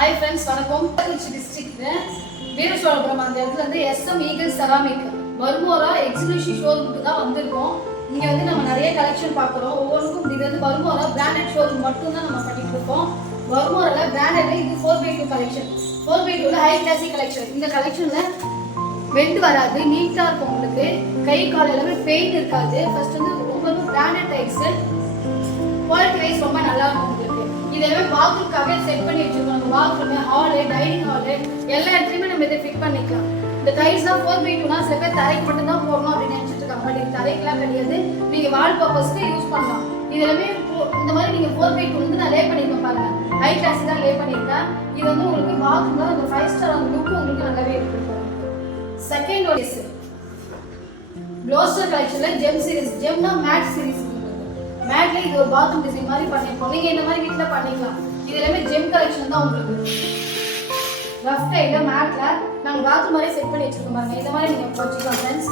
Hi friends, வணக்கம். Trichy district Veerasozhapuram அந்த இடத்துல வந்து SM ஈகிள் செராமிக் பர்மோரா எக்ஸிபிஷன் ஷோரூமுக்கு தான் வந்திருக்கோம். இங்கே வந்து நம்ம நிறைய கலெக்ஷன் பார்க்குறோம். ஒவ்வொன்றுக்கும் இது வந்து பர்மோரா பிராண்டட் ஷோரூம் மட்டும் தான் நம்ம பண்ணிட்டு இருக்கோம். பர்மோராவில் பிராண்டட்ல இது 4x2 collection. 4x2 high classic collection. இந்த கலெக்ஷனில் வெண்ட் வராது, நீட்டாக இருக்கும். உங்களுக்கு கை கால் எல்லாமே பெயின் இருக்காது. ஃபர்ஸ்ட் வந்து ரொம்ப பிராண்டட் டைப்ஸ், குவாலிட்டி வைஸ் ரொம்ப நல்லா இருக்கும். உங்களுக்கு இதெல்லாமே பாத்ரூம்காகவே செட் பண்ணி வச்சிருக்கோம். நம்ம பாத்ரூம், ஹாலு, டைனிங் ஹாலு எல்லா இடத்துலையுமே நம்ம இதை ஃபிட் பண்ணிக்கலாம். இந்த டைல்ஸ்லாம் 4x2னா சில பேர் தரைக்கு மட்டும் தான் போடணும் அப்படின்னு நினைச்சிட்டு இருக்காங்க. பட் இது தரைக்கெல்லாம் கிடையாது, நீங்கள் வால் பர்பஸ்க்கு யூஸ் பண்ணலாம். இது எல்லாமே இந்த மாதிரி நீங்கள் 4x2 வந்து நான் லே பண்ணியிருக்கேன் பாருங்க. ஹை கிளாஸ் தான் லே பண்ணியிருக்கேன். இது வந்து உங்களுக்கு பாத்ரூம்ல அந்த 5 ஸ்டார் அந்த லுக் உங்களுக்கு நல்லாவே இருக்கும். செகண்ட் ஒன் க்ளோஸ்டர் கலெக்ஷன்ல ஜெம் சீரிஸ். ஜெம்னா மேட் சீரிஸ். மேட்ல இது ஒரு பாத்ரூம் டிசைன் மாதிரி பண்ணிருக்கோம். நீங்க இந்த மாதிரி வீட்ல பண்ணிக்கலாம். இது எல்லாமே ஜெம் கலெக்ஷன் தான். உங்களுக்கு ரஃப் டைல மேட்ல நாங்க பாத்ரூம் மாதிரி செட் பண்ணி வச்சிருக்கோம் பாருங்க. இந்த மாதிரி நீங்க வச்சுக்கலாம் ஃப்ரெண்ட்ஸ்.